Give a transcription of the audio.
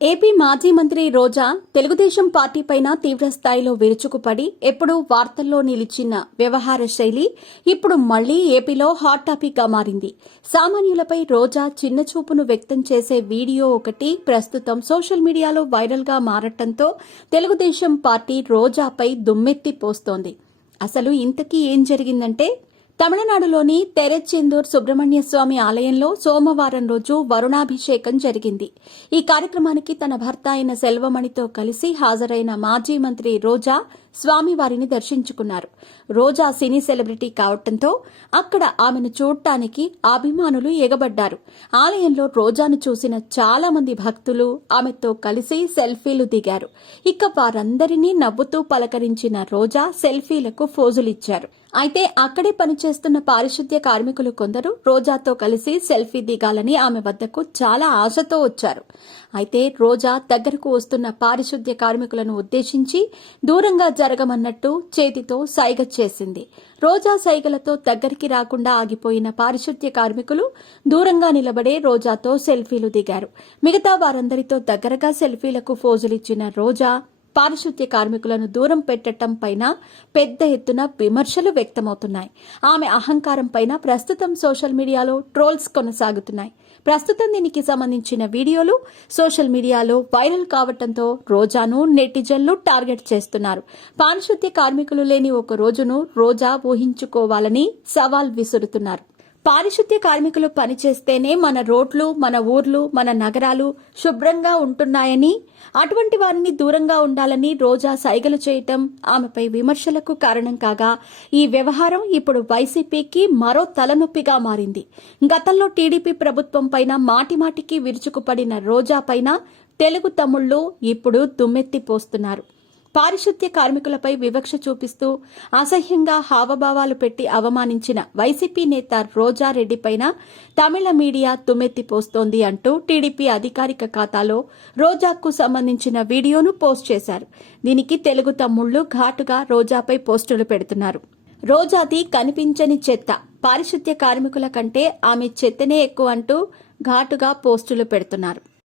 AP మాజీ మంత్రి రోజా Telugu Desam party పైన తీవ్రస్థాయిలో విరుచుకుపడి ఎప్పుడూ వార్తల్లో నిలిచిన వ్యవహార శైలి ఇప్పుడు మళ్లీ ఏపీలో హాట్ టాపిక్ గా మారింది. సామాన్యులపై రోజా చిన్నచూపును వ్యక్తం చేసే వీడియో ఒకటి ప్రస్తుతం సోషల్ మీడియాలో వైరల్ గా మారటంతో తెలుగుదేశం పార్టీ రోజాపై దుమ్మెత్తి పోస్తోంది. అసలు ఇంతకీ ఏం జరిగిందంటే, తమిళనాడులోని తెరెచెందూర్ సుబ్రహ్మణ్య స్వామి ఆలయంలో సోమవారం రోజు వరుణాభిషేకం జరిగింది. ఈ కార్యక్రమానికి తన భర్త అయిన సెల్వమణితో కలిసి హాజరైన మాజీ మంత్రి రోజా స్వామివారిని దర్శించుకున్నారు. రోజా సినీ సెలబ్రిటీ కావడంతో అక్కడ ఆమెను చూడటానికి అభిమానులు ఎగబడ్డారు. ఆలయంలో రోజాను చూసిన చాలా మంది భక్తులు ఆమెతో కలిసి సెల్ఫీలు దిగారు. ఇక వారందరినీ నవ్వుతూ పలకరించిన రోజా సెల్ఫీలకు ఫోజులిచ్చారు. అయితే అక్కడే పనిచేస్తున్న పారిశుద్ధ్య కార్మికులు కొందరు రోజాతో కలిసి సెల్ఫీ దిగాలని ఆమె వద్దకు చాలా ఆశతో వచ్చారు. అయితే రోజా దగ్గరకు వస్తున్న పారిశుద్ధ్య కార్మికులను ఉద్దేశించి దూరంగా జరగమన్నట్టు చేతితో సైగ చేసింది. రోజా సైగలతో దగ్గరికి రాకుండా ఆగిపోయిన పారిశుద్ధ్య కార్మికులు దూరంగా నిలబడే రోజాతో సెల్ఫీలు దిగారు. మిగతా వారందరితో దగ్గరగా సెల్ఫీలకు ఫోజులిచ్చిన రోజా పారిశుద్ధ్య కార్మికులను దూరం పెట్టడం పైన పెద్ద ఎత్తున విమర్శలు వ్యక్తమవుతున్నాయి. ఆమె అహంకారం పైన ప్రస్తుతం సోషల్ మీడియాలో ట్రోల్స్ కొనసాగుతున్నాయి. ప్రస్తుతం దీనికి సంబంధించిన వీడియోలు సోషల్ మీడియాలో వైరల్ కావడంతో రోజాను నెటిజన్లు టార్గెట్ చేస్తున్నారు. పారిశుద్ధ్య కార్మికులు లేని ఒక రోజును రోజా ఊహించుకోవాలని సవాల్ విసురుతున్నారు. పారిశుద్ధ్య కార్మికులు పనిచేస్తేనే మన రోడ్లు, మన ఊర్లు, మన నగరాలు శుభ్రంగా ఉంటున్నాయని, అటువంటి వారిని దూరంగా ఉండాలని రోజా సైగలు చేయటం ఆమెపై విమర్శలకు కారణం కాగా, ఈ వ్యవహారం ఇప్పుడు వైసీపీకి మరో తలనొప్పిగా మారింది. గతంలో టీడీపీ ప్రభుత్వం పైన మాటిమాటికి విరుచుకుపడిన రోజా పైన తెలుగు తమ్ముళ్లు ఇప్పుడు దుమ్మెత్తిపోస్తున్నారు. పారిశుద్ధ్య కార్మికులపై వివక్ష చూపిస్తూ అసహ్యంగా హావభావాలు పెట్టి అవమానించిన వైసీపీ నేత రోజారెడ్డిపైన తమిళ మీడియా దుమ్మెత్తిపోస్తోంది అంటూ టీడీపీ అధికారిక ఖాతాలో రోజాకు సంబంధించిన వీడియోను పోస్ట్ చేశారు. దీనికి తెలుగు తమ్ముళ్లు ఘాటుగా రోజాపై పోస్టులు పెడుతున్నారు. రోజాది కనిపించని చెత్త, పారిశుద్ధ్య కార్మికుల కంటే ఆమె చెత్తనే ఎక్కువ అంటూ ఘాటుగా పోస్టులు పెడుతున్నారు.